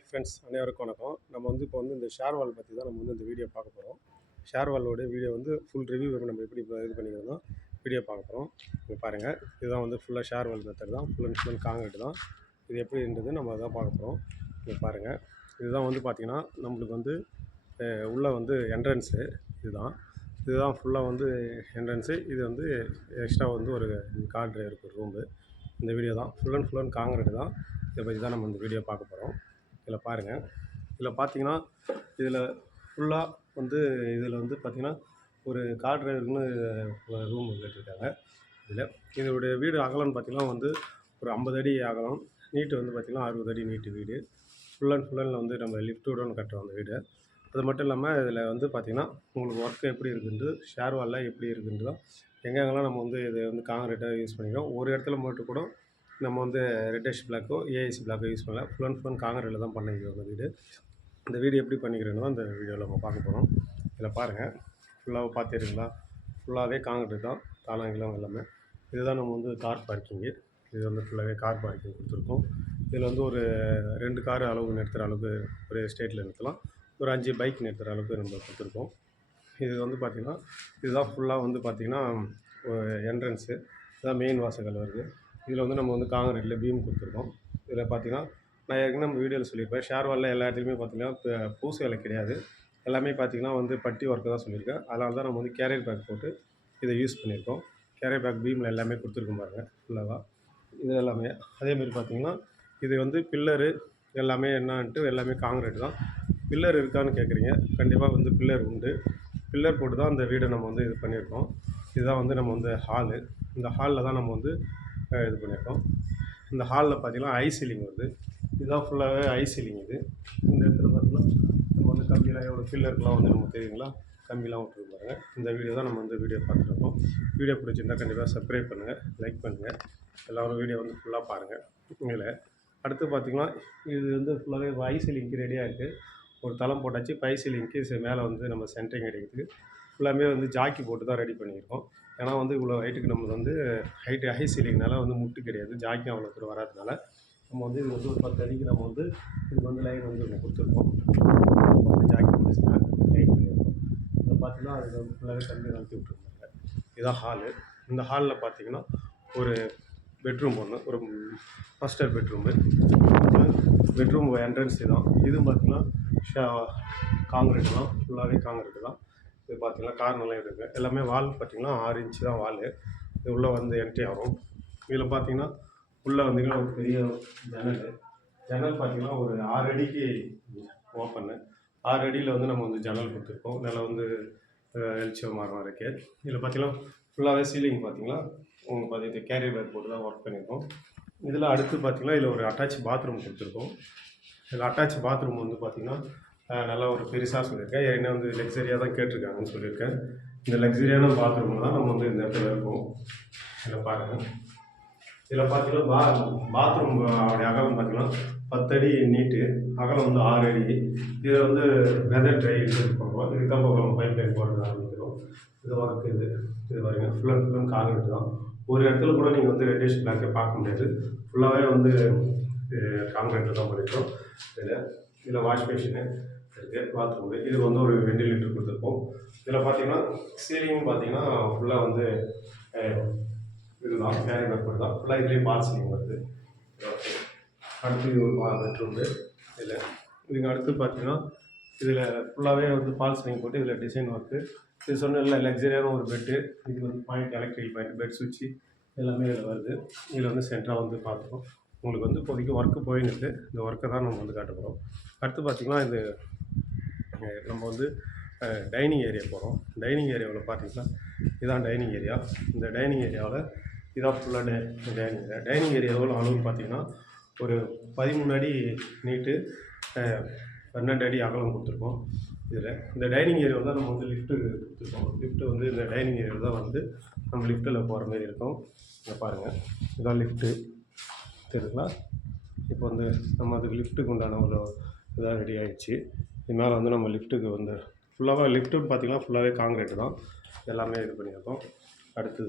Hi friends, அனைவருக்கும் வணக்கம். நம்ம வந்து இப்போ வந்து இந்த ஷேர் வால் பற்றி தான் நம்ம வந்து இந்த வீடியோ பார்க்க போகிறோம். ஷேர் வாலோட வீடியோ வந்து ஃபுல் ரிவ்யூ நம்ம எப்படி இது பண்ணிக்கிறோம் வீடியோ பார்க்க போகிறோம். இங்கே பாருங்கள், இதுதான் வந்து ஃபுல்லாக ஷேர் வால் மெத்தட் தான். ஃபுல் அண்ட் காங்கிரீட் தான். இது எப்படின்றது நம்ம அதான் பார்க்க போகிறோம். இங்கே பாருங்கள், இதுதான் வந்து பார்த்திங்கன்னா நம்மளுக்கு வந்து உள்ளே வந்து என்ட்ரன்ஸு இதுதான் ஃபுல்லாக வந்து என்ட்ரன்ஸு. இது வந்து எக்ஸ்ட்ரா வந்து ஒரு கார் டிரைவருக்கு ரூம்பு. இந்த வீடியோ தான் ஃபுல் அண்ட் காங்கிரீட் தான். இதை பற்றி தான் நம்ம இந்த வீடியோ பார்க்க போகிறோம். இதில் பாருங்கள், இதில் பார்த்தீங்கன்னா இதில் ஃபுல்லாக வந்து இதில் வந்து பார்த்திங்கன்னா ஒரு கார் டிரைவருக்குன்னு ரூம் கேட்டிருக்காங்க. இதனுடைய வீடு அகலம்னு பார்த்திங்கன்னா வந்து ஒரு 50 அடி அகலம். நீட்டு வந்து பார்த்திங்கன்னா 60 அடி நீட்டு வீடு. ஃபுல் அண்ட் வந்து நம்ம லிஃப்ட்டோடு கட்டுறோம் அந்த வீடு. அது மட்டும் இல்லாமல் இதில் வந்து பார்த்திங்கன்னா உங்களுக்கு ஒர்க்கு எப்படி இருக்குன்றது, ஷேர் வாலில் எப்படி இருக்குன்றதோ எங்கெங்கெல்லாம் நம்ம வந்து இதை வந்து காங்கிரீட்டாக யூஸ் பண்ணிக்கிறோம். ஒரு இடத்துல மட்டும் கூட நம்ம வந்து ரெட்டேஷ் பிளாக்கோ ஏஐசி பிளாக்கோ யூஸ் பண்ணல. ஃபுல் அண்ட் காங்கிரீட்டில் தான் பண்ணிக்கிறோம் அந்த வீடு. இந்த வீடு எப்படி பண்ணிக்கிறேன்னு தான் இந்த வீடியோவில் நம்ம பார்க்க போகிறோம். இதில் பாருங்கள், ஃபுல்லாக பார்த்துருங்களா, ஃபுல்லாகவே காங்கிரீட் தான், தாளங்கிலம் எல்லாமே. இதுதான் நம்ம வந்து கார் பார்க்கிங்கு. இது வந்து ஃபுல்லாகவே கார் பார்க்கிங் கொடுத்துருக்கோம். இதில் வந்து ஒரு 2 கார் அளவுக்கு நிறுத்துகிற அளவுக்கு ஒரு ஸ்டேட்டில் நிறுத்தலாம். ஒரு 5 பைக் நிறுத்துகிற அளவுக்கு நம்ம கொடுத்துருக்கோம். இது வந்து பார்த்திங்கன்னா இதுதான் ஃபுல்லாக வந்து பார்த்திங்கன்னா என்ட்ரன்ஸு. இதுதான் மெயின் வாசல் வருது. இதில் வந்து நம்ம வந்து காங்கிரீட்டில் பீம் கொடுத்துருக்கோம். இதில் பார்த்திங்கன்னா நான் ஏற்கனவே நம்ம வீடியோவில் சொல்லியிருப்பேன், ஷேர் வாலில் எல்லா இடத்துலையுமே பார்த்திங்கன்னா பூசு வேலை கிடையாது. எல்லாமே பார்த்திங்கன்னா வந்து பட்டி ஒர்க்கு தான் சொல்லியிருக்கேன். அதனால தான் நம்ம வந்து கேரியர் பேக் போட்டு இதை யூஸ் பண்ணியிருக்கோம். கேரியர் பேக் பீமில் எல்லாமே கொடுத்துருக்கோம் பாருங்கள் ஃபுல்லாக. இது எல்லாமே அதேமாதிரி பார்த்திங்கன்னா இது வந்து பில்லரு எல்லாமே என்னான்ட்டு எல்லாமே காங்கிரீட் தான். பில்லர் இருக்கான்னு கேட்குறீங்க, கண்டிப்பாக வந்து பில்லர் உண்டு. பில்லர் போட்டு தான் அந்த வீடை நம்ம வந்து இது பண்ணியிருக்கோம். இதுதான் வந்து நம்ம வந்து ஹாலு. இந்த ஹாலில் தான் நம்ம வந்து இது பண்ணியிருக்கோம். இந்த ஹாலில் பார்த்திங்கன்னா ஐ சீலிங் வருது. இதுதான் ஃபுல்லாகவே ஐ சீலிங். இது இந்த இடத்துல பார்த்திங்கன்னா நம்ம வந்து கம்பிலாம் எவ்வளோ பில்லருக்குலாம் வந்து நம்ம தெரியுங்களா, கம்பிலாம் விட்டுருப்பாங்க. இந்த வீடியோ தான் நம்ம வந்து வீடியோ பார்த்துருக்கோம். வீடியோ பிடிச்சிருந்தால் கண்டிப்பாக சப்ஸ்கிரைப் பண்ணுங்கள், லைக் பண்ணுங்கள். எல்லோரும் வீடியோ வந்து ஃபுல்லாக பாருங்கள். இதில் அடுத்து பார்த்திங்கன்னா இது வந்து ஃபுல்லாகவே ஐ சீலிங்க்கு ரெடியாக இருக்குது. ஒரு தளம் போட்டாச்சு. ஐ சீலிங்க்கு மேலே வந்து நம்ம சென்ட்ரிங் அடிக்கிறதுக்கு ஃபுல்லாமே வந்து ஜாக்கி போட்டு தான் ரெடி பண்ணியிருக்கோம். ஏன்னா வந்து இவ்வளோ ஹைட்டுக்கு நம்ம வந்து ஹை சீலிங்னால வந்து முட்டு கிடையாது, ஜாக்கியும் அவ்வளோ தூரம் வராதனால நம்ம வந்து இது வந்து ஒரு 10 அடிக்கு நம்ம வந்து இதுக்கு வந்து லைன் வந்து ஒன்று கொடுத்துருக்கோம். ஜாக்கி போட்டு லைட் பண்ணியிருக்கோம். இதை பார்த்தீங்கன்னா அது வந்து ஃபுல்லாகவே தண்ணி நடத்தி விட்டுருந்தாங்க. இதுதான் ஹாலு. இந்த ஹாலில் பார்த்தீங்கன்னா ஒரு பெட்ரூம் ஒன்று, ஒரு மாஸ்டர் பெட்ரூம் என்ட்ரன்ஸ் தான். இதுவும் பார்த்திங்கன்னா காங்கிரீட் தான், ஃபுல்லாகவே காங்கிரீட் தான். இது பார்த்திங்கன்னா கார்னர்லாம் இருக்குது. எல்லாமே வால் பார்த்திங்கன்னா 6 இன்ச்சு தான் வால். இது உள்ளே வந்து என்ட்ரி ஆகும். இதில் பார்த்திங்கன்னா உள்ளே வந்திங்கன்னா ஒரு பெரிய ஜன்னல் பார்த்திங்கன்னா ஒரு 6 அடிக்கு ஓப்பன்னு. 6 அடியில் வந்து நம்ம வந்து ஜன்னல் கொடுத்துருக்கோம். நல்லா வந்து வெளிச்சம் மரம் இருக்குது. இதில் பார்த்திங்கன்னா ஃபுல்லாகவே சீலிங் பார்த்திங்கன்னா உங்களுக்கு பார்த்திங்கன்னா கேரியர் பேக் போட்டு தான் ஒர்க் பண்ணியிருக்கோம். இதில் அடுத்து பார்த்திங்கன்னா இதில் ஒரு அட்டாச் பாத்ரூம் கொடுத்துருக்கோம். இதில் அட்டாச் பாத்ரூம் வந்து பார்த்திங்கன்னா நல்லா ஒரு பெருசாக சொல்லியிருக்கேன். ஏன்னா வந்து லக்ஸரியாக தான் கேட்டிருக்காங்கன்னு சொல்லியிருக்கேன். இந்த லக்ஸரியான பாத்ரூம் தான் நம்ம வந்து இந்த இடத்துல இருக்கோம். இதில் பாருங்கள், இதில் பார்த்தீங்கன்னா பாத்ரூம் அவருடைய அகலம் பார்த்திங்கன்னா 10 அடி நீட்டு, அகலம் வந்து 6 அடி. இதில் வந்து வெதர் ட்ரை பண்ணுறோம். இதுக்கு தான் நம்ம பைப் லைன் போடுறது ஆரம்பிக்கிறோம். இது ஒர்க்கு. இது பாருங்கள், ஃபுல் அண்ட் காங்கிரீட் தான். ஒரு இடத்துல கூட நீங்கள் வந்து ரெட்டேஷ் பிளாக்கே பார்க்க முடியாது. ஃபுல்லாகவே வந்து காங்கிரீட்டில் தான் பண்ணியிருக்கோம். இதில் வாஷ் பேஷனு இருக்குது, பாத்ரூமு. இது வந்து ஒரு வெண்டிலேட்டர் கொடுத்துருக்கோம். இதில் பார்த்தீங்கன்னா சீலிங்கும் பார்த்தீங்கன்னா ஃபுல்லாக வந்து இதுதான் கேரியர் பேக் தான். ஃபுல்லாக இதுலேயே பால் சீலிங் வருது. அடுத்து இது ஒரு பெட்ரூமு. இதுக்கு அடுத்து பார்த்தீங்கன்னா இதில் ஃபுல்லாகவே வந்து பால் சீலிங் போட்டு இதில் டிசைன் ஒர்க்கு. இது சொன்ன லக்ஸரியான ஒரு பெட்டு. இது வந்து பாயிண்ட் எலக்ட்ரிக்கல் பாயிண்ட், பெட் சுவிட்சு எல்லாமே இதில் வருது. இதில் வந்து சென்டராக வந்து பார்த்துக்கோம். உங்களுக்கு வந்து இப்போதைக்கு ஒர்க்கு போயின்னு இருக்குது. இந்த ஒர்க்கை தான் நம்ம வந்து காட்ட போகிறோம். அடுத்து பார்த்திங்கன்னா இது நம்ம வந்து டைனிங் ஏரியா போகிறோம். டைனிங் ஏரியாவில் பார்த்திங்கன்னா இதுதான் டைனிங் ஏரியா. இந்த டைனிங் ஏரியாவில் இதான் ஃபுல்லாக டைனிங் ஏரியாவில் அளவு பார்த்திங்கன்னா ஒரு 13 அடி நீட்டு, 12 அடி அகலம் கொடுத்துருக்கோம். இதில் இந்த டைனிங் ஏரியாவில் தான் நம்ம வந்து லிஃப்ட்டு கொடுத்துருக்கோம். லிஃப்ட்டு வந்து இந்த டைனிங் ஏரியாவில் தான் வந்து நம்ம லிஃப்ட்டில் போகிற மாதிரி இருக்கும். இங்கே பாருங்கள், இதுதான் லிஃப்ட்டு தெரியுங்களா. இப்போ வந்து நம்ம அதுக்கு லிஃப்ட்டுக்கு உண்டான ஒரு இதாக ரெடி ஆகிடுச்சு. இது மேலே வந்து நம்ம லிஃப்ட்டுக்கு வந்து ஃபுல்லாக லிஃப்ட்டுன்னு பார்த்திங்கன்னா ஃபுல்லாகவே காங்கிரீட் தான். எல்லாமே இது பண்ணியிருக்கோம். அடுத்து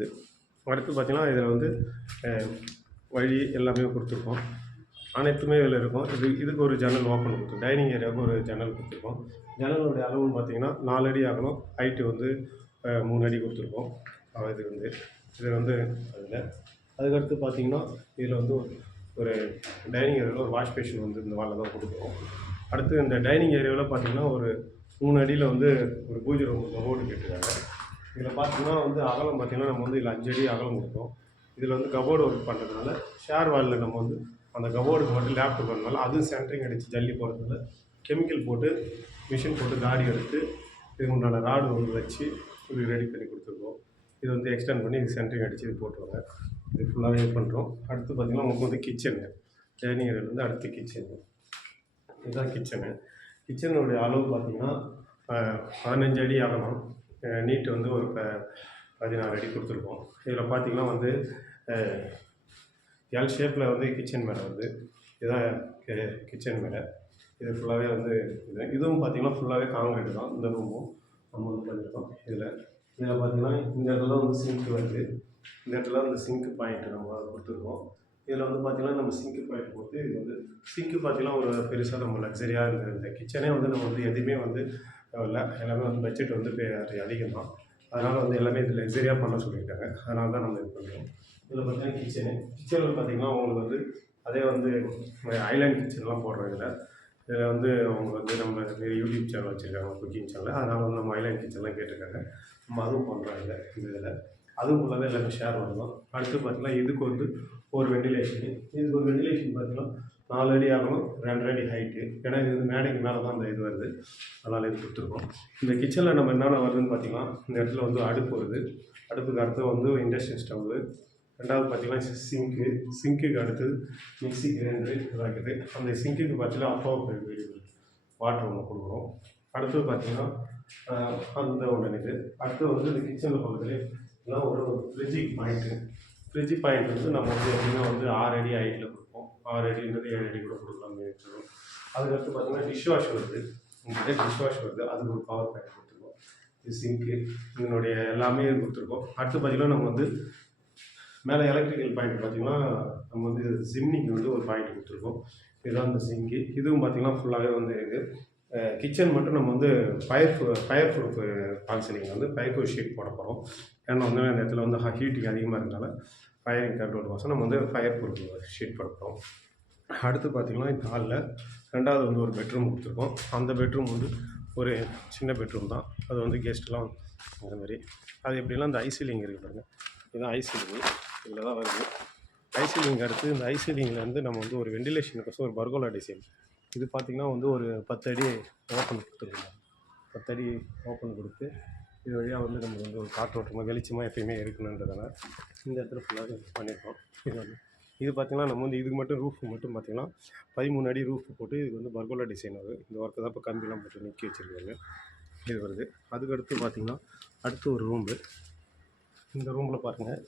பார்த்திங்கன்னா இதில் வந்து வழி எல்லாமே கொடுத்துருக்கோம். அனைத்துமே இதில் இருக்கும். இதுக்கு ஒரு ஜன்னல் ஓப்பன் கொடுத்துருக்கோம். டைனிங் ஏரியாவுக்கு ஒரு ஜன்னல் கொடுத்துருக்கோம். ஜன்னலுடைய அளவுன்னு பார்த்தீங்கன்னா 4 அடி அகலம், ஹைட்டு வந்து 3 அடி கொடுத்துருக்கோம். இது வந்து அதில் அதுக்கடுத்து பார்த்தீங்கன்னா இதில் வந்து ஒரு டைனிங் ஏரியாவில் ஒரு வாஷ் பேஷன் வந்து இந்த வாலில் தான் கொடுக்குறோம். அடுத்து இந்த டைனிங் ஏரியாவில் பார்த்தீங்கன்னா ஒரு 3 அடியில் வந்து ஒரு பூஜை ரூம் கபோர்டு கேட்டிருக்காங்க. இதில் பார்த்தீங்கன்னா வந்து அகலம் பார்த்தீங்கன்னா நம்ம வந்து இதில் 5 அடி அகலம் கொடுத்தோம். இதில் வந்து கபோர்டு ஒர்க் பண்ணுறதுனால ஷேர் வாலில் நம்ம வந்து அந்த கபோர்டுக்கு மட்டும் லேப்டாப் பண்ணனால அதுவும் சென்ட்ரிங் அடித்து ஜல்லி போடுறதுனால கெமிக்கல் போட்டு மிஷின் போட்டு காடி எடுத்து இதுக்கு உண்டான ராடு வந்து வச்சு இது ரெடி பண்ணி கொடுத்துருக்கோம். இது வந்து எக்ஸ்டெண்ட் பண்ணி இது சென்ட்ரிங் அடித்து இது போட்டுருவாங்க. இது ஃபுல்லாகவே பண்ணுறோம். அடுத்து பார்த்திங்கன்னா உங்களுக்கு வந்து கிச்சனு டைனிங் ஏரியாவிலேருந்து அடுத்து கிச்சனு. இதுதான் கிச்சனுடைய அளவு பார்த்திங்கன்னா 15 அடி ஆகணும். நீட்டு வந்து ஒரு 16 அடி கொடுத்துருக்கோம். இதில் பார்த்திங்கன்னா வந்து எல் ஷேப்பில் வந்து கிச்சன் மேலே வருது. இதுதான் கிச்சன் மேலே. இது ஃபுல்லாகவே வந்து இதுவும் பார்த்திங்கன்னா ஃபுல்லாகவே காங்கிரீட் தான். இந்த ரூமும் நம்ம வந்து பண்ணியிருக்கோம். இதில் பார்த்திங்கன்னா இந்த இடத்துல வந்து சிங்க் வருது. இந்த இடத்துல வந்து சிங்க் பாயிண்ட் நம்ம கொடுத்துருக்கோம். இதில் வந்து பார்த்திங்கன்னா நம்ம சிங்க் பாயிண்ட் போட்டு இது வந்து சிங்க்கு பார்த்திங்கன்னா ஒரு பெருசாக நம்ம லக்ஸரியாக இருந்தது. இந்த கிச்சனே வந்து நம்ம வந்து எதுவுமே வந்து இல்லை, எல்லாமே வந்து பட்ஜெட் வந்து அதிகம் தான். அதனால் வந்து எல்லாமே இது லக்ஸரியாக பண்ண சொல்லியிருக்காங்க. அதனால தான் நம்ம இது பண்ணுறோம். இதில் பார்த்திங்கன்னா கிச்சனில் பார்த்திங்கன்னா உங்களுக்கு வந்து அதே வந்து ஐலாண்ட் கிச்சன்லாம் போடுறாங்க. இதில் வந்து அவங்க வந்து நம்ம யூடியூப் சேனல் வச்சுருக்காங்க, குக்கிங் சேனல். அதனால் வந்து நம்ம ஐலாண்ட் கிச்சன்லாம் கேட்டிருக்காங்க. நம்ம அதுவும் பண்ணுறாங்க. இந்த இதில் அதுவும் ஃபுல்லாகவே எல்லாமே ஷேர் பண்ணுறோம். அடுத்து பார்த்திங்கன்னா இதுக்கு வந்து ஒரு வெண்டிலேஷன். இதுக்கு ஒரு வெண்டிலேஷன் பார்த்திங்கன்னா 4 அடி ஆகணும், 2 அடி ஹைட்டு. ஏன்னா இது வந்து மேடைக்கு மேலே தான் அந்த இது வருது. அதனால் இது கொடுத்துருக்கோம். இந்த கிச்சனில் நம்ம என்னென்ன வருதுன்னு பார்த்திங்கன்னா இந்த இடத்துல வந்து அடுப்பு வருது. அடுப்புக்கு அடுத்து வந்து இண்டக்ஷன் ஸ்டவ்வு. ரெண்டாவது பார்த்திங்கன்னா சிங்க்குக்கு அடுத்து மிக்ஸி கிரைண்டரு இருக்குது. அந்த சிங்க்குக்கு பார்த்திங்கன்னா வாட்டர் ஒன்று கொடுக்குறோம். அடுத்தது பார்த்திங்கன்னா அந்த ஒன்று இருக்குது. அடுத்து வந்து இந்த கிச்சனில் பக்கத்துலேயே எல்லாம் ஒரு ஃப்ரிட்ஜு பாயிண்ட் வந்து நம்ம வந்து எப்படின்னா வந்து 6 அடி ஹைட்டில் கொடுப்போம். 6 அடின்றது 7 அடி கூட கொடுக்கலாம்னு வச்சுருக்கோம். அதுக்கடுத்து பார்த்திங்கன்னா டிஷ் வாஷ் வருது. அதுக்கு ஒரு பவர் பாயிண்ட் கொடுத்துருக்கோம். இது சிங்க்கு இதனுடைய எல்லாமே கொடுத்துருக்கோம். அடுத்து பார்த்திங்கன்னா நம்ம வந்து மேலே எலக்ட்ரிக்கல் பாயிண்ட் பார்த்திங்கன்னா நம்ம வந்து ஜிம்னிக்கு வந்து ஒரு பாயிண்ட் கொடுத்துருக்கோம். இதுதான் இந்த சிங்க்கு. இதுவும் பார்த்திங்கன்னா ஃபுல்லாகவே வந்து இருக்குது. கிச்சன் மட்டும் நம்ம வந்து ஃபயர் ப்ரூஃப் ஃபால் சீலிங் வந்து ஃபயர் ப்ரூஃப் ஷீட் போட போகிறோம். ஏன்னா வந்து அந்த இடத்துல வந்து ஹீட்டிங் அதிகமாக இருக்கிறதுனால ஃபயரிங் கண்ட்ரோல் கோசம் நம்ம வந்து ஃபயர் ப்ரூஃப் ஷீட் போட போகிறோம். அடுத்து பார்த்திங்கன்னா இந்த ஹாலில் ரெண்டாவது வந்து ஒரு பெட்ரூம் கொடுத்துருக்கோம். அந்த பெட்ரூம் வந்து ஒரு சின்ன பெட்ரூம் தான். அது வந்து கெஸ்ட்லாம் அந்த மாதிரி அது எப்படின்னா இந்த ஐசீலிங் இருக்குது பாருங்கள். இதுதான் ஐசீலிங். இதில் தான் வருது ஐசீலிங். அடுத்து இந்த ஐசீலிங்லேருந்து நம்ம வந்து ஒரு வெண்டிலேஷனுக்கோசம் ஒரு பர்கோலா டிசைன். இது பார்த்திங்கன்னா வந்து ஒரு 10 அடி ஓப்பன் கொடுத்துருக்கோம். 10 அடி ஓப்பன் கொடுத்து இது வழியாக வந்து நம்ம வந்து ஒரு காற்றோட்டமாக வெளிச்சமாக எப்பயுமே இருக்கணுன்றதுனால இந்த இடத்துல ஃபுல்லாக பண்ணியிருக்கோம். இது பார்த்திங்கன்னா நம்ம வந்து இதுக்கு மட்டும் ரூஃப் மட்டும் பார்த்திங்கன்னா 13 அடி ரூஃப் போட்டு இதுக்கு வந்து பர்கோலா டிசைன் வருது. இந்த ஒர்க்கு தான் இப்போ கம்பிலாம் போட்டு நிற்க வச்சுருக்காங்க. இது வருது. அதுக்கடுத்து பார்த்திங்கன்னா அடுத்து ஒரு ரூம்பு. இந்த ரூமில் பாருங்கள்.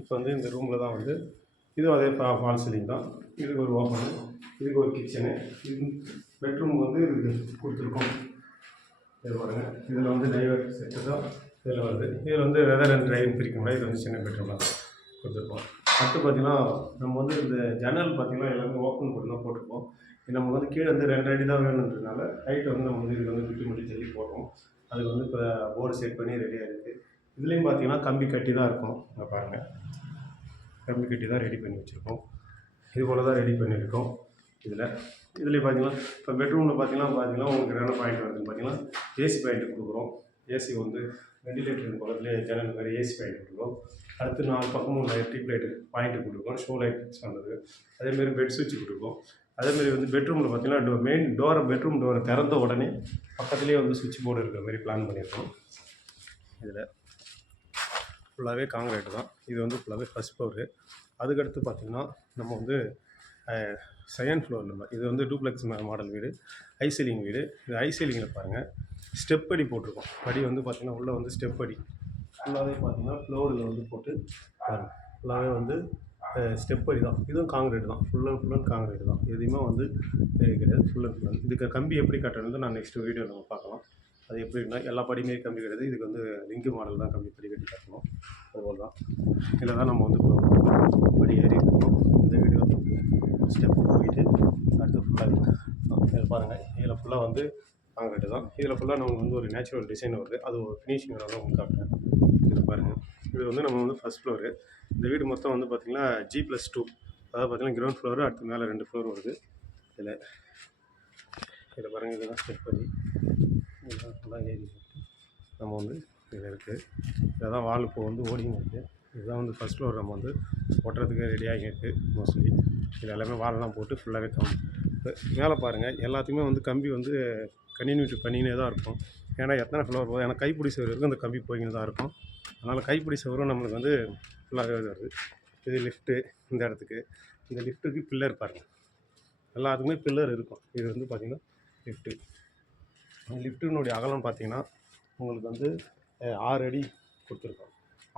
இப்போ வந்து இந்த ரூமில் தான் வந்து இதுவும் அதே ஃபால் சீலிங் தான். இதுக்கு ஒரு ஓப்பனு, இதுக்கு ஒரு கிச்சனு, இது பெட்ரூம் வந்து இதுக்கு கொடுத்துருக்கோம். இது பாருங்கள். இதில் வந்து டைவர் செட்டு தான் இதில் வருது. இதில் வந்து வெதர் அண்ட் ட்ரைன் பிரிக்க முடியாது. இது வந்து சின்ன பெட்ரூம் தான் கொடுத்துருக்கோம். அடுத்து பார்த்திங்கன்னா நம்ம வந்து இந்த ஜன்னல் பார்த்திங்கன்னா எல்லாமே ஓப்பன் பண்ணி தான் போட்டிருக்கோம். இது நம்ம வந்து கீழே வந்து 2 அடி தான் வேணுன்றதுனால ஹைட் வந்து நம்ம வந்து இதுக்கு வந்து பிட்டு முட்டி தள்ளி போடுறோம். அதுக்கு வந்து இப்போ போர்டு செட் பண்ணி ரெடியாக இருக்குது. இதுலேயும் பார்த்திங்கன்னா கம்பி கட்டி தான் இருக்கும். பாருங்கள், கம்பி கட்டி தான் ரெடி பண்ணி வச்சுருக்கோம். இது போல் தான் ரெடி பண்ணியிருக்கோம். இதுலேயும் பார்த்திங்கன்னா இப்போ பெட்ரூமில் பார்த்திங்கன்னா உங்களுக்கு என்ன பாயிண்ட் வருதுன்னு பார்த்திங்கன்னா ஏசி பாயிண்ட் கொடுக்குறோம். ஏசி வந்து வெண்டிலேட்டருக்கு பக்கத்துலேயே ஜன்னல் மாதிரி ஏசி பாயிண்ட் கொடுக்குறோம். அடுத்து 4 பக்கமும் டியூப் லைட்டு பாயிண்ட் கொடுத்துருக்கோம். ஷோ லைட் ஃபிக்ஸ் பண்ணுறது. அதேமாரி பெட் சுவிட்ச் கொடுத்துருக்கோம். அதேமாரி வந்து பெட்ரூமில் பார்த்திங்கன்னா மெயின் டோரை பெட்ரூம் டோரை திறந்த உடனே பக்கத்துலேயே வந்து சுவிட்ச் போர்டு இருக்கிற மாதிரி பிளான் பண்ணியிருக்கோம். இதில் ஃபுல்லாகவே காங்கிரீட் தான். இது வந்து ஃபுல்லாகவே ஃபஸ்ட் ஃப்ளோரு. அதுக்கடுத்து பார்த்திங்கன்னா நம்ம வந்து செகண்ட் ஃப்ளோர் நம்ம இது வந்து டூப்ளெக்ஸ் மாடல் வீடு, ஐசீலிங் வீடு. இது ஐசீலிங்கில் பாருங்கள் ஸ்டெப் அடி போட்டிருக்கோம். படி வந்து பார்த்திங்கன்னா உள்ளே வந்து ஸ்டெப் அடி ஃபுல்லாகவே பார்த்திங்கன்னா ஃப்ளோரில் வந்து போட்டு பாருங்கள். ஃபுல்லாகவே வந்து ஸ்டெப் அடி தான். இதுவும் காங்கிரீட் தான். ஃபுல் அண்ட் காங்கிரீட் தான். எதுவுமே வந்து கிடையாது. ஃபுல் அண்ட் இதுக்கு கம்பி எப்படி கட்டணுன்னு நான் நெக்ஸ்ட் வீடியோ நம்ம பார்க்கலாம். அது எப்படின்னா எல்லா படியுமே கம்பி கிடையாது. இதுக்கு வந்து லிங்க் மாடல் தான் கம்பி படி கட்டி கட்டணும். அதுபோல் தான் இதில் தான் நம்ம வந்து படி ஏறி இருக்கோம். இந்த வீடியோ ஸ்டெப் போயிட்டு அடுத்து ஃபுல்லாக இதில் பாருங்கள், இதில் ஃபுல்லாக வந்து காங்கிரீட்டு தான். இதில் ஃபுல்லாக நமக்கு வந்து ஒரு நேச்சுரல் டிசைன் வருது. அது ஒரு ஃபினிஷிங் வந்து உங்களுக்கு காட்டுறேன். இதில் பாருங்கள், இது வந்து நம்ம வந்து ஃபஸ்ட் ஃப்ளோரு. இந்த வீடு மொத்தம் வந்து பார்த்திங்கன்னா G+2, அதாவது பார்த்திங்கன்னா கிரவுண்ட் ஃப்ளோரு, அடுத்து மேலே 2 ஃப்ளோர் வருது. இதில் பாருங்கள், இதெல்லாம் ஸ்டெப் பண்ணி இதெல்லாம் ஃபுல்லாக ஏறி நம்ம வந்து இதில் இருக்குது. இதில் தான் வால் இப்போ வந்து ஓடிங்க இருக்குது. இதுதான் வந்து ஃபஸ்ட் ஃப்ளோர் நம்ம வந்து ஒட்டுறதுக்கு ரெடியாகி இருக்குது மோஸ்ட்லி. இது எல்லாமே வாலெலாம் போட்டு ஃபுல்லாகவே மேலே பாருங்கள், எல்லாத்துக்குமே வந்து கம்பி வந்து கண்டினியூட்டி பண்ணினே தான் இருக்கும். ஏன்னா எத்தனை ஃப்ளோர் போகும், ஏன்னா கைப்பிடி சவர் வரைக்கும் அந்த கம்பி போய்கின்னு தான் இருக்கும். அதனால் கைப்பிடி சவரும் நம்மளுக்கு வந்து ஃபுல்லாகவே வருது. இது லிஃப்ட்டு, இந்த இடத்துக்கு இந்த லிஃப்ட்டுக்கு பில்லர் பாருங்கள், எல்லாத்துக்குமே பில்லர் இருக்கும். இது வந்து பார்த்திங்கன்னா லிஃப்ட்டு. லிஃப்ட்டினுடைய அகலம் பார்த்திங்கன்னா உங்களுக்கு வந்து 6 அடி கொடுத்துருக்கோம்.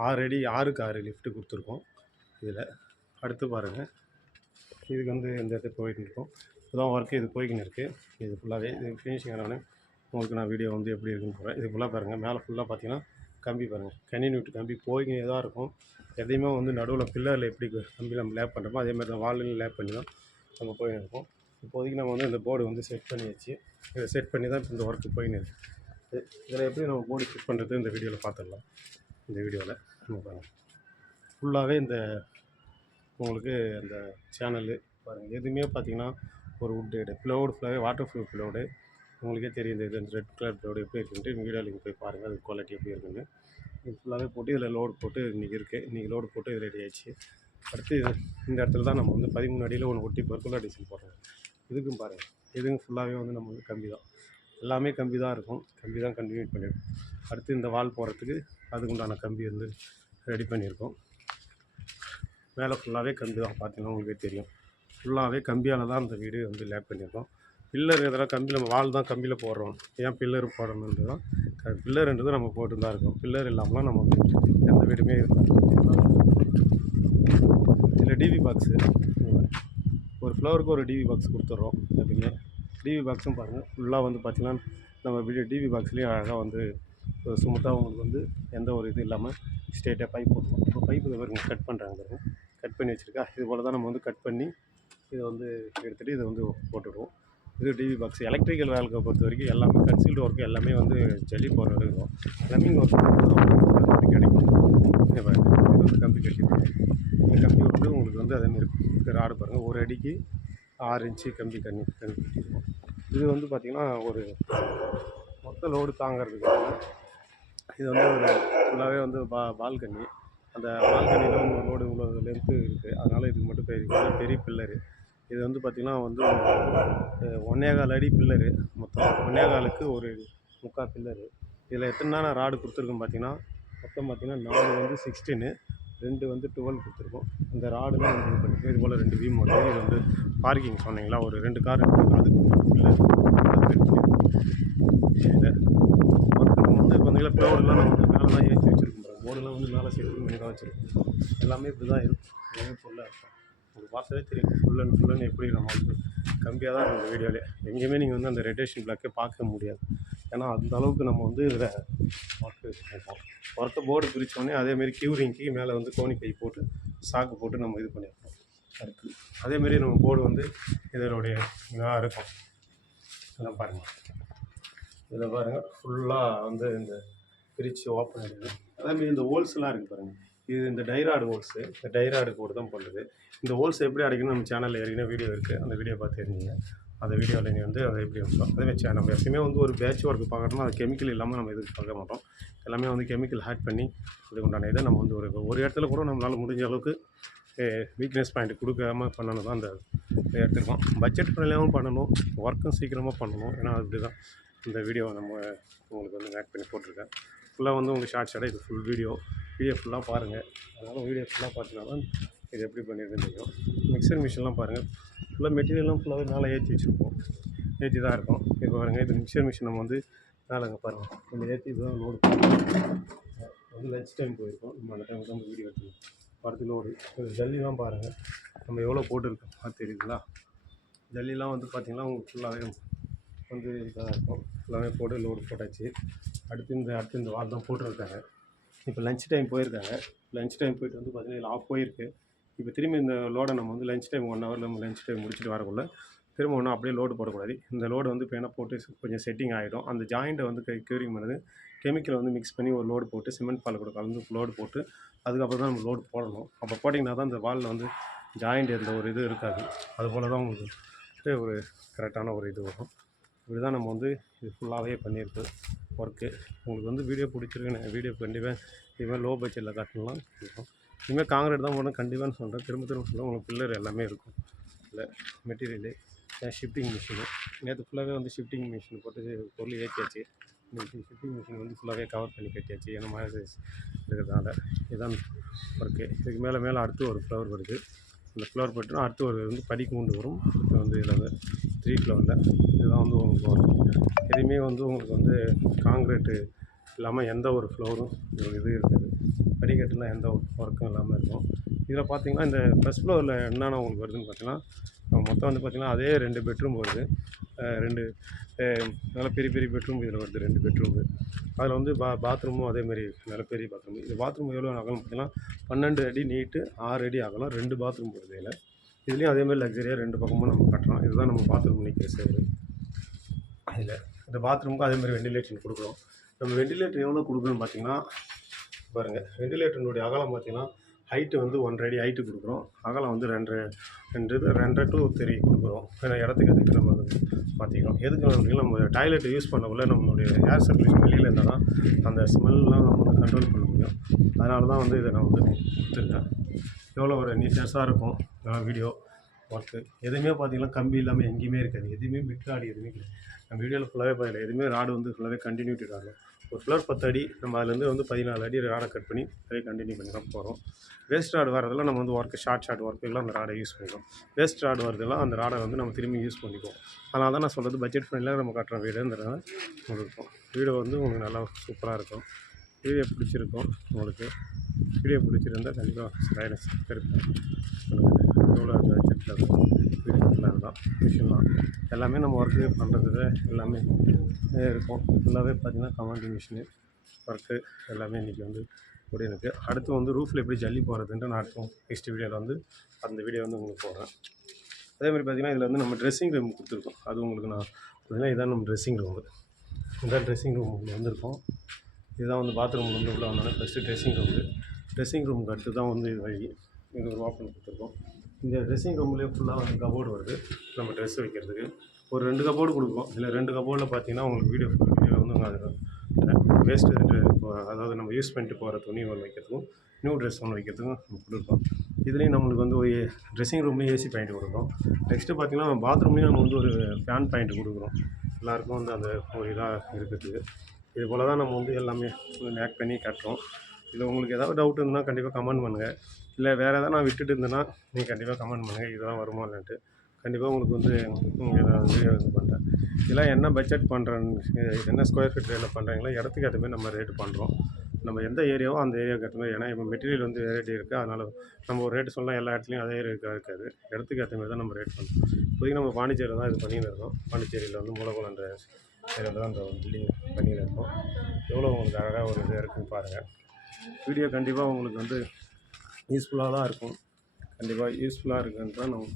6 அடி 6க்கு 6 லிஃப்ட்டு கொடுத்துருக்கோம். இதில் அடுத்து பாருங்கள், இதுக்கு வந்து இந்த இடத்துக்கு போயிட்டு இருக்கோம். இதுதான் ஒர்க்கு, இது போய்கின்னு இருக்குது. இது ஃபுல்லாகவே இது ஃபினிஷிங் ஆனோடனே உங்களுக்கு நான் வீடியோ வந்து எப்படி இருக்குன்னு போகிறேன். இது ஃபுல்லாக பாருங்கள், மேலே ஃபுல்லாக பார்த்திங்கன்னா கம்பி பாருங்கள், கண்டினியூட்டி கம்பி போய்கினே தான் இருக்கும். எதையுமே வந்து நடுவில் பில்லரில் எப்படி கம்பி நம்ம லேப் பண்ணுறோமோ அதேமாதிரி தான் வால்லையும் லேப் பண்ணி தான் நம்ம போயின்னு இருக்கோம். இப்போதைக்கு நம்ம வந்து இந்த போர்டு வந்து செட் பண்ணி வச்சு இதை செட் பண்ணி தான் இப்போ இந்த ஒர்க்கு போயின்னு இருக்குது. இதில் எப்படி நம்ம போர்டு ஃபிட் பண்ணுறது இந்த வீடியோவில் பார்த்துடலாம். இந்த வீடியோவில் நம்ம பாருங்கள், ஃபுல்லாகவே இந்த உங்களுக்கு அந்த சேனலு பாருங்கள், எதுவுமே பார்த்திங்கன்னா ஒரு வுட்டு ப்ளவுடு ஃபுல்லாகவே வாட்டர் ப்ரூஃப் ப்ளவுடு. உங்களுக்கே தெரியும் இது இந்த ரெட் கலர் ப்ளவுடு எப்படி இருக்குன்ட்டு வீடியோவில் நீங்கள் போய் பாருங்கள், அது குவாலிட்டி எப்படி இருக்குன்னு. இது ஃபுல்லாகவே போட்டு இதில் லோடு போட்டு இன்றைக்கி இருக்குது. இன்றைக்கி லோடு போட்டு இது ரெடி ஆகிடுச்சு. அடுத்து இந்த இடத்துல தான் நம்ம வந்து 13 அடியில் ஒன்று ஒட்டி பர்குலா டிசைன் போடுறோம். இதுக்கும் பாருங்கள், இதுவும் ஃபுல்லாகவே வந்து நம்ம வந்து கம்பி தான், எல்லாமே கம்பி தான் இருக்கும். கம்பி தான் கண்டினியூ பண்ணியிருக்கோம். அடுத்து இந்த வால் போகிறதுக்கு அதுக்குண்டான கம்பி வந்து ரெடி பண்ணியிருக்கோம். மேலே ஃபுல்லாகவே கம்பி தான், பார்த்தீங்கன்னா உங்களுக்கே தெரியும். ஃபுல்லாகவே கம்பியால் தான் அந்த வீடு வந்து லேப் பண்ணியிருக்கோம். பில்லர் இதெல்லாம் கம்பியில் நம்ம வால் தான் கம்பியில் போடுறோம். ஏன் பில்லர் போடணுன்றது தான், பில்லருன்றது நம்ம போட்டு தான் இருக்கோம். பில்லர் இல்லாமலாம் நம்ம வந்து எந்த வீடுமே இருக்கும். இதில் டிவி பாக்ஸு, ஒரு ஃப்ளோருக்கு ஒரு டிவி பாக்ஸ் கொடுத்துட்றோம். எப்படிங்க டிவி பாக்ஸும் பாருங்கள், ஃபுல்லாக வந்து பார்த்திங்கன்னா நம்ம வீடியோ டிவி பாக்ஸ்லேயும் அழகாக வந்து ஸ்மூத்தாக உங்களுக்கு வந்து எந்த ஒரு இது இல்லாமல் ஸ்ட்ரெயிட்டாக பைப் போடுவோம். இப்போ பைப்பு இதை பாருங்க கட் பண்ணுறாங்க பாருங்கள், கட் பண்ணி வச்சுருக்கா. இது போல் தான் நம்ம வந்து கட் பண்ணி இதை வந்து எடுத்துகிட்டு இதை வந்து போட்டுவிடுவோம். இது டிவி பாக்ஸ். எலக்ட்ரிக்கல் வேலையை பொறுத்த வரைக்கும் எல்லாமே கன்சீல்டு ஒர்க்கு எல்லாமே வந்து ஜல்லி போடுற இருக்கும். ப்ளம்பிங் ஒர்க் கிடைக்கும். இது வந்து கம்பி கட்டிடுவோம். இந்த கம்பி வந்து உங்களுக்கு வந்து அதேமாரி ராடு பாருங்கள், 1 அடிக்கு 6 இன்ச்சு கம்பி கட்டிடுவோம். இது வந்து பார்த்திங்கன்னா ஒரு மொத்த லோடு தாங்கிறதுக்கு. இது வந்து ஒரு ஃபுல்லாகவே வந்து பால்கனி. அந்த பால்கனியில் வந்து ஒரு லோடு இவ்வளோ லென்த்து இருக்குது. அதனால் இதுக்கு மட்டும் பெரிய பில்லரு. இது வந்து பார்த்திங்கன்னா வந்து 1.25 அடி பில்லரு. மொத்தம் 1.25க்கு ஒரு 3/4 பில்லரு. இதில் எத்தனை ராடு கொடுத்துருக்கோம் பார்த்திங்கன்னா, மொத்தம் பார்த்திங்கன்னா 4 வந்து 16, 2 வந்து 12 கொடுத்துருக்கோம். அந்த ராடுலாம் வந்து இது பண்ணியிருக்கோம். இது போல் 2 வீம் வருது. இது வந்து பார்க்கிங் சொன்னீங்களா, ஒரு 2 கார் இருக்குது, அதுக்கு பில்லர் ஒர்க்கு. நம்ம வந்து இப்போ வந்து ப்ளவுடெலாம் நம்ம வந்து மேலே தான் ஏற்றி வச்சுருக்கோம். போர்டெலாம் வந்து மேலே செட் பண்ணி தான் வச்சுருக்கோம். எல்லாமே இப்படி தான் இருக்கும். எல்லாமே ஃபுல்லாக இருக்கும். உங்களுக்கு பார்த்தாவே தெரியும் ஃபுல் அண்ட் எப்படி நம்ம வந்து கம்மியாக தான் இருக்கும். இந்த வீடியோவிலே எங்கேயுமே நீங்கள் வந்து அந்த ரெட்டேஷன் பிளாக்கே பார்க்க முடியாது. ஏன்னா அந்த அளவுக்கு நம்ம வந்து இதில் ஒர்க்கு பண்ணியிருக்கோம். ஒர்க்கை போர்டு பிரித்தோடனே அதேமாரி கியூரிங்க்கு மேலே வந்து கோணி கை போட்டு சாக்கு போட்டு நம்ம இது பண்ணியிருக்கோம். அடுத்து அதேமாரி நம்ம போர்டு வந்து இதனுடைய இதாக இருக்கும். இதெல்லாம் பாருங்கள், இதில் பாருங்கள் ஃபுல்லாக வந்து இந்த பிரித்து ஓப்பன் ஆகிடுது. அதேமாரி இந்த ஹோல்ஸ்லாம் இருக்குது பாருங்கள், இது இந்த டைராடு ஹோல்ஸு. இந்த டைராடு போட்டு தான் பண்ணுறது. இந்த ஹோல்ஸ் எப்படி அடைக்கணும் நம்ம சேனலில் ஏற்கனவே வீடியோ இருக்குது. அந்த வீடியோ பார்த்து தெரிஞ்சுங்க. அந்த வீடியோவில் நீங்கள் வந்து அதை எப்படி வைப்போம். அதே நம்ம எப்பயுமே வந்து ஒரு பேட்ச் ஒர்க்கு பார்க்கணும்னா அது கெமிக்கல் இல்லாமல் நம்ம எதுக்கு பார்க்க மாட்டோம். எல்லாமே வந்து கெமிக்கல் ஆட் பண்ணி அதுக்கு உண்டான இதை நம்ம வந்து ஒரு இடத்துல கூட நம்மளால் முடிஞ்ச அளவுக்கு வீக்னஸ் பாயிண்ட் கொடுக்காமல் பண்ணணும் தான் அந்த எடுத்துருக்கோம். பட்ஜெட் ஃப்ரெண்ட்லியாகவும் பண்ணணும், ஒர்க்கும் சீக்கிரமாக பண்ணணும். ஏன்னா அப்படி தான் இந்த வீடியோவை நம்ம உங்களுக்கு வந்து ஆட் பண்ணி போட்டிருக்கேன். ஃபுல்லாக வந்து உங்கள் ஷார்ட்ஸோட இது ஃபுல் வீடியோ ஃபுல்லாக பாருங்கள். அதனால் வீடியோ ஃபுல்லாக பார்த்தீங்கன்னா தான் இது எப்படி பண்ணியிருக்குன்னு தெரியும். மிக்சர் மிஷின்லாம் பாருங்கள், ஃபுல்லாக மெட்டீரியல்லாம் ஃபுல்லாகவே மேலே ஏற்றி வச்சுருப்போம். ஏற்றி தான் இருக்கும். இப்போ பாருங்கள், இது மிக்சர் மிஷின் நம்ம வந்து மேலேங்க பாருங்கள், இந்த ஏற்றி தான் லோடு வந்து லஞ்ச் டைம் போயிருக்கோம். நம்ம அந்த டைம் தான் வீடியோ எடுத்துக்கணும். அடுத்து லோடு ஜல்லிலாம் பாருங்கள் நம்ம எவ்வளோ போட்டுருக்கோம் அது தெரியுதுங்களா. ஜல்லிலாம் வந்து பார்த்திங்கன்னா உங்களுக்கு ஃபுல்லாகவே வந்து இதாக இருக்கும். ஃபுல்லாகவே போட்டு லோடு போட்டாச்சு. அடுத்து இந்த வால் தான் போட்டுருக்காங்க. இப்போ லஞ்ச் டைம் போயிருக்காங்க. லஞ்ச் டைம் போயிட்டு வந்து பார்த்திங்கன்னா இதில் ஆஃப் போயிருக்கு. இப்போ திரும்பி இந்த லோடை நம்ம வந்து லஞ்ச் டைம் 1 ஹவரில் நம்ம லஞ்ச் டைம் முடிச்சுட்டு வரக்குள்ள திரும்ப ஒன்றும் அப்படியே லோடு போடக்கூடாது. இந்த லோடு வந்து இப்போ என்ன போட்டு கொஞ்சம் செட்டிங் ஆகிடும். அந்த ஜாயிண்ட்டை வந்து க்யூரிங் பண்ணுது. கெமிக்கலை வந்து மிக்ஸ் பண்ணி ஒரு லோடு போட்டு சிமெண்ட் பால் கூட கலந்து லோடு போட்டு அதுக்கப்புறம் தான் நம்ம லோடு போடணும். அப்போ போட்டிங்கன்னா தான் அந்த வாலில் வந்து ஜாயிண்ட் எந்த ஒரு இது இருக்காது. அதுபோல் தான் உங்களுக்கு ஒரு கரெக்டான ஒரு இது வரும். இப்படி தான் நம்ம வந்து இது ஃபுல்லாகவே பண்ணியிருக்கு ஒர்க்கு. உங்களுக்கு வந்து வீடியோ பிடிச்சிருக்குன்னு வீடியோ கண்டிப்பாக இதுமாதிரி லோ பட்ஜெட்டில் காட்டணும்லாம் இருக்கும். இனிமேல் காங்கிரீட் தான் போடணும் கண்டிப்பான்னு சொல்கிறேன். திரும்ப சொல்கிறேன், உங்களுக்கு பில்லர் எல்லாமே இருக்கும். இல்லை மெட்டீரியலு ஷிஃப்டிங் மிஷினு நேற்று ஃபுல்லாகவே வந்து ஷிஃப்டிங் மிஷின் போட்டு பொருள் ஏற்றியாச்சு. இன்றைக்கி ஷிஃப்டிங் மிஷின் வந்து ஃபுல்லாகவே கவர் பண்ணி கட்டியாச்சு. ஏன்னா மழை இருக்கிறதுனால இதுதான் ஒர்க்கு. இதுக்கு மேலே அடுத்து ஒரு ஃப்ளவர் வருது. அந்த ஃப்ளவர் போட்டுனா அடுத்து ஒரு வந்து படிக்கூண்டு வரும். இப்போ வந்து இதில் வந்து 3 ஃப்ளவரில் இதுதான் வந்து உங்களுக்கு வரும். எதுவுமே வந்து உங்களுக்கு வந்து காங்கிரீட்டு இல்லாமல் எந்த ஒரு ஃப்ளோரும் இது இருக்காது. படிக்கட்டுலாம் எந்த ஒர்க்கும் இல்லாமல் இருக்கும். இதில் பார்த்தீங்கன்னா இந்த ஃபஸ்ட் ஃப்ளோரில் என்னென்ன உங்களுக்கு வருதுன்னு பார்த்தீங்கன்னா மொத்தம் வந்து பார்த்திங்கன்னா அதே 2 பெட்ரூம் வருது. 2 நல்ல பெரிய பெரிய பெட்ரூம் இதில் வருது. 2 பெட்ரூமு. அதில் வந்து பாத்ரூமும் அதேமாரி நல்ல பெரிய பாத்ரூம். இந்த பாத்ரூம் எவ்வளோ அகலம் பார்த்தீங்கன்னா 12 அடி நீட்டு, 6 அடி அகலம், 2 பாத்ரூம் வருது இதில். இதுலேயும் அதேமாதிரி லக்ஸரியாக 2 பக்கமும் நம்ம கட்டுறோம். இதுதான் நம்ம பாத்ரூம் நிற்கிற சேரு. இதில் இந்த பாத்ரூமுக்கும் அதேமாதிரி வெண்டிலேஷன் கொடுக்குறோம். நம்ம வெண்டிலேட்டர் எவ்வளோ கொடுக்குறோன்னு பார்த்தீங்கன்னா பாருங்கள், வெண்டிலேட்டருடைய அகலம் பார்த்தீங்கன்னா ஹைட்டு வந்து 1.5 அடி ஹைட்டு கொடுக்குறோம். அகலம் வந்து 2.5 to 3 கொடுக்குறோம். ஏன்னா இடத்துக்கு அதுக்கு நம்ம வந்து மாற்றிக்கிறோம். எதுக்கு அப்படின்னா நம்ம டாய்லெட்டை யூஸ் பண்ணக்குள்ள நம்மளுடைய ஏர் சர்க்குலேஷன் வெளியில் இருந்தால் தான் அந்த ஸ்மெல்லாம் நம்ம வந்து கண்ட்ரோல் பண்ண முடியும். அதனால தான் வந்து இதை நான் வந்து கொடுத்துருக்கேன். எவ்வளோ ஒரு நீட்னஸாக இருக்கும் வீடியோ ஒர்க்கு. எதுவுமே பார்த்தீங்கன்னா கம்பி இல்லாமல் எங்கேயுமே இருக்காது. எதுவுமே பிட் ராடு எதுவுமே கிடையாது. நம்ம வீடியோவில் ஃபுல்லாகவே பார்க்கல. எதுவுமே ராடு வந்து ஃபுல்லாகவே கண்டினியூட்டி ராடு. ஒரு ஃப்ளோர் 10 அடி நம்ம அதுலேருந்து வந்து 14 அடி ராடை கட் பண்ணி அதே கண்டினியூ பண்ணி தான் போகிறோம். வேஸ்ட் ராடு வரதெல்லாம் நம்ம வந்து ஒர்க்கு ஷார்ட் ஒர்க்குலாம் அந்த ராடை யூஸ் பண்ணிக்கிறோம். வேஸ்ட் ராடு வரதெல்லாம் அந்த ராடை வந்து நம்ம திரும்பி யூஸ் பண்ணிக்குவோம். அதனால தான் நான் சொல்கிறது பட்ஜெட் ஃப்ரெண்ட்லியாக நம்ம கட்டுற வீடுன்றதுனால உங்களுக்கு இருக்கும். வீடியோ வந்து உங்களுக்கு நல்லா சூப்பராக இருக்கும். வீடியோ பிடிச்சிருக்கும். உங்களுக்கு வீடியோ பிடிச்சிருந்தால் கண்டிப்பாக சப்ஸ்கிரைப் எவ்வளோ பட்ஜெட்டில் வீடியோ தான் மிஷின்லாம் எல்லாமே நம்ம ஒர்க்கு பண்ணுறது எல்லாமே இருக்கும். ஃபுல்லாகவே பார்த்திங்கன்னா கமாண்டிங் மிஷினு ஒர்க்கு எல்லாமே இன்றைக்கி வந்து கூட இருக்குது. அடுத்து வந்து ரூஃபில் எப்படி ஜல்லி போகிறதுன்ட்டு நான் அடுத்து நெக்ஸ்ட் வீடியோவில் வந்து அந்த வீடியோ வந்து உங்களுக்கு போடுறேன். அதேமாதிரி பார்த்திங்கன்னா இதில் வந்து நம்ம ட்ரெஸ்ஸிங் ரூம் கொடுத்துருக்கோம். அது உங்களுக்கு நான் பார்த்திங்கன்னா இதான் நம்ம ட்ரெஸ்ஸிங் ரூமு. இதான் ட்ரெஸ்ஸிங் ரூம் வந்திருக்கோம். இதுதான் வந்து பாத்ரூம் வந்து உள்ளே வந்தாலும் ஃபஸ்ட்டு ட்ரெஸ்ஸிங் ரூமுக்கு அடுத்து தான் வந்து இது வழி. இது ஒரு ஓப்பன் கொடுத்துருக்கோம். இந்த ட்ரெஸ்ஸிங் ரூம்லேயே ஃபுல்லாக வந்து கபோர்டு வருது நம்ம ட்ரெஸ் வைக்கிறதுக்கு. ஒரு 2 கபோர்டு கொடுப்போம். இதில் 2 கபோர்டில் பார்த்தீங்கன்னா உங்களுக்கு வீடியோ வந்து அது வேஸ்ட்டு அதாவது நம்ம யூஸ் பண்ணிட்டு போகிற துணி ஒன்று வைக்கிறதுக்கும் நியூ ட்ரெஸ் ஒன்று வைக்கிறதுக்கும் நம்ம கொடுப்போம். இதுலேயும் நம்மளுக்கு வந்து ஒரு ட்ரெஸ்ஸிங் ரூம்லேயும் ஏசி பாயிண்ட் கொடுக்குறோம். நெக்ஸ்ட்டு பார்த்திங்கன்னா பாத்ரூம்லேயும் நம்ம வந்து ஒரு ஃபேன் பாயிண்ட் கொடுக்குறோம். எல்லாேருக்கும் வந்து அந்த ஒரு இதாக இருக்கிறதுக்கு. இது போல் தான் நம்ம வந்து எல்லாமே மேக் பண்ணி கட்டுறோம். இதில் உங்களுக்கு ஏதாவது டவுட் இருந்தால் கண்டிப்பாக கமெண்ட் பண்ணுங்கள். இல்லை வேறு எதாவது நான் விட்டுட்டு இருந்தேன்னா நீங்கள் கண்டிப்பாக கமெண்ட் பண்ணுங்கள். இதெல்லாம் வருமா இல்லைன்ட்டு கண்டிப்பாக உங்களுக்கு வந்து ஏதாவது வீடியோ இது பண்ணுறேன். இதெல்லாம் என்ன பட்ஜெட் பண்ணுறேன்னு என்ன ஸ்கொயர் ஃபீட் ரேட்டில் பண்ணுறீங்களோ இடத்துக்கு ஏற்ற மாதிரி நம்ம ரேட்டு பண்ணுறோம். நம்ம எந்த ஏரியாவோ அந்த ஏரியாவுக்கு ஏற்ற மாதிரி. ஏன்னா இப்போ மெட்டீரியல் வந்து வெரைட்டி இருக்குது. அதனால் நம்ம ஒரு ரேட்டு சொல்லலாம் எல்லா இடத்துலையும் அதே ரேட்டாக இருக்காது. இடத்துக்கு ஏற்ற மாதிரி தான் நம்ம ரேட் பண்ணுறோம். இப்போதைக்கு நம்ம பாண்டிச்சேரியில் தான் இது பண்ணின்னு இருக்கோம். பாண்டிச்சேரியில் வந்து மூலகுளன்ற ஏரியாவில் தான் அந்த பில்டிங் பண்ணின்னு இருக்கோம். எவ்வளோ உங்களுக்கு அழகாக ஒரு இது இருக்குதுன்னு பாருங்கள். வீடியோ கண்டிப்பாக உங்களுக்கு வந்து யூஸ்ஃபுல்லாக தான் இருக்கும். கண்டிப்பாக யூஸ்ஃபுல்லாக இருக்குன்னு தான் நான்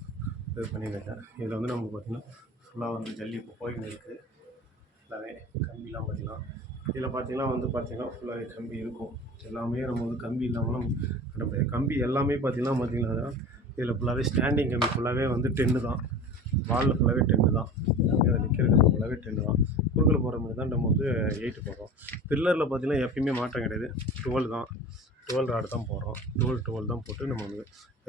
இது பண்ணியிருக்கேன். இதில் வந்து நமக்கு பார்த்திங்கன்னா ஃபுல்லாக வந்து ஜல்லி இப்போ போயின்னு இருக்குது. எல்லாமே கம்பிலாம் பார்த்திங்கன்னா இதில் பார்த்திங்கன்னா ஃபுல்லாகவே கம்பி இருக்கும். எல்லாமே நம்ம வந்து கம்பி இல்லாமலாம் கட்ட முடியாது. கம்பி எல்லாமே பார்த்திங்கன்னா இதில் ஃபுல்லாகவே ஸ்டாண்டிங் கம்பி ஃபுல்லாகவே வந்து 10 தான். வாலில் ஃபுல்லாகவே 10 தான். அதை நிற்கிறது ஃபுல்லாகவே 10 தான். குறுக்கில் போகிற மாதிரி தான் நம்ம வந்து 8 போடுறோம். பில்லரில் பார்த்திங்கன்னா எப்பயுமே மாற்றம் கிடையாது. 12 தான். 12 ராடு தான் போடுறோம். 12 தான் போட்டு நம்ம வந்து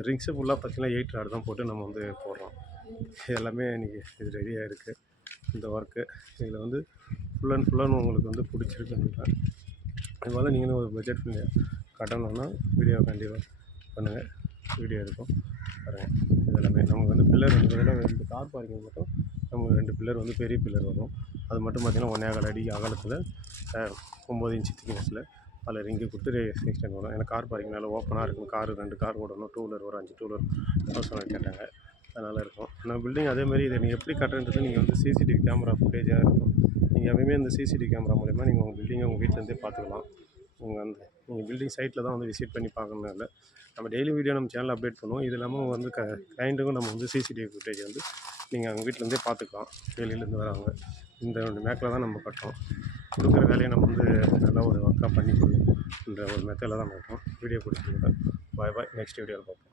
ரிங்ஸு ஃபுல்லாக பார்த்திங்கன்னா 8 ராடு தான் போட்டு நம்ம வந்து போடுறோம். எல்லாமே இன்றைக்கி இது ரெடியாக இருக்குது இந்த ஒர்க்கு. இதில் வந்து ஃபுல் அண்ட் உங்களுக்கு வந்து பிடிச்சிருக்குன்றேன். இது போல் நீங்களும் ஒரு பட்ஜெட் கட்டணுன்னா வீடியோ கண்டிப்பாக பண்ணுங்கள். வீடியோ இருக்கும் பாருங்கள். இது எல்லாமே நமக்கு வந்து பில்லர் 2 கார் பார்க்கிங் மட்டும் நமக்கு 2 பில்லர் வந்து பெரிய பில்லர் வரும். அது மட்டும் பார்த்திங்கன்னா 1.25 அடி அகலத்தில் 9 இன்ச்சு திக்னஸில் அதில் ரிங்கு கொடுத்து எக்ஸ்டெண்ட் வரும். ஏன்னா கார் பார்க்கிங்னால ஓப்பனாக இருக்கும். 2 கார் ஓடணும். 2 வீலர் ஒரு 5 2 வீலர் ஹவுஸ் கேட்டாங்க. அதனால் இருக்கும். நம்ம பில்டிங் அதேமாதிரி இதை நீங்கள் எப்படி கட்டுறன்றது நீங்கள் வந்து சிசிடிவி கேமரா ஃபுட்டேஜாக இருக்கும். நீங்கள் எப்பயுமே இந்த சிசிடிவி கேமரா மூலிமா நீங்கள் உங்கள் பில்டிங்கை உங்கள் வீட்டிலேருந்தே பார்த்துக்கலாம். உங்கள் அந்த நீங்கள் பில்டிங் சைட்டில் தான் வந்து விசிட் பண்ணி பார்க்கணும் இல்லை. நம்ம டெய்லி வீடியோ நம்ம சேனலில் அப்டேட் பண்ணுவோம். இது இல்லாமல் வந்து கிளைண்ட்டுக்கும் நம்ம வந்து சிசிடிவி ஃபுட்டேஜ் வந்து நீங்கள் அவங்க வீட்டிலேருந்தே பார்த்துக்கலாம். வெளியிலேருந்து வரவங்க இந்த மேக்கில் தான் நம்ம கட்டுறோம். கொடுக்குற வேலையை நம்ம வந்து நல்லா ஒரு ஒர்க்காக பண்ணி கொடுக்குன்ற ஒரு மெத்தடில் தான் பண்ணுறோம். வீடியோ பிடிச்சிருக்கேன். பாய் பாய். நெக்ஸ்ட் வீடியோவில் பார்ப்போம்.